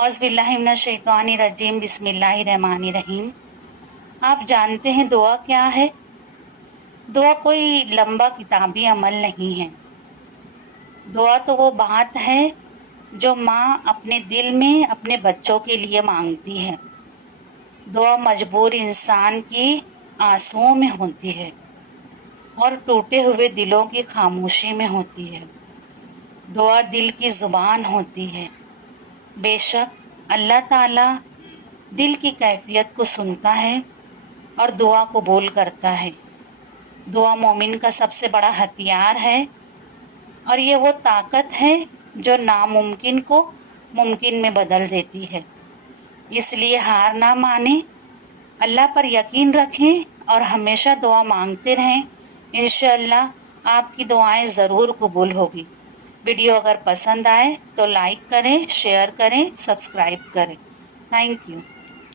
औज़ुबिल्लाहिमिनश्शैतानिर्रजीम बिस्मिल्लाहिर्रहमानिर्रहीम। आप जानते हैं दुआ क्या है? दुआ कोई लंबा किताबी अमल नहीं है। दुआ तो वो बात है जो माँ अपने दिल में अपने बच्चों के लिए मांगती है। दुआ मजबूर इंसान की आंसुओं में होती है और टूटे हुए दिलों की खामोशी में होती है। दुआ दिल की ज़ुबान होती है। बेशक अल्लाह ताला दिल की कैफियत को सुनता है और दुआ कबूल करता है। दुआ मोमिन का सबसे बड़ा हथियार है और ये वो ताकत है जो नामुमकिन को मुमकिन में बदल देती है। इसलिए हार ना माने, अल्लाह पर यकीन रखें और हमेशा दुआ मांगते रहें। इंशाअल्लाह आपकी दुआएं ज़रूर कबूल होगी। वीडियो अगर पसंद आए तो लाइक करें, शेयर करें, सब्सक्राइब करें। Thank you.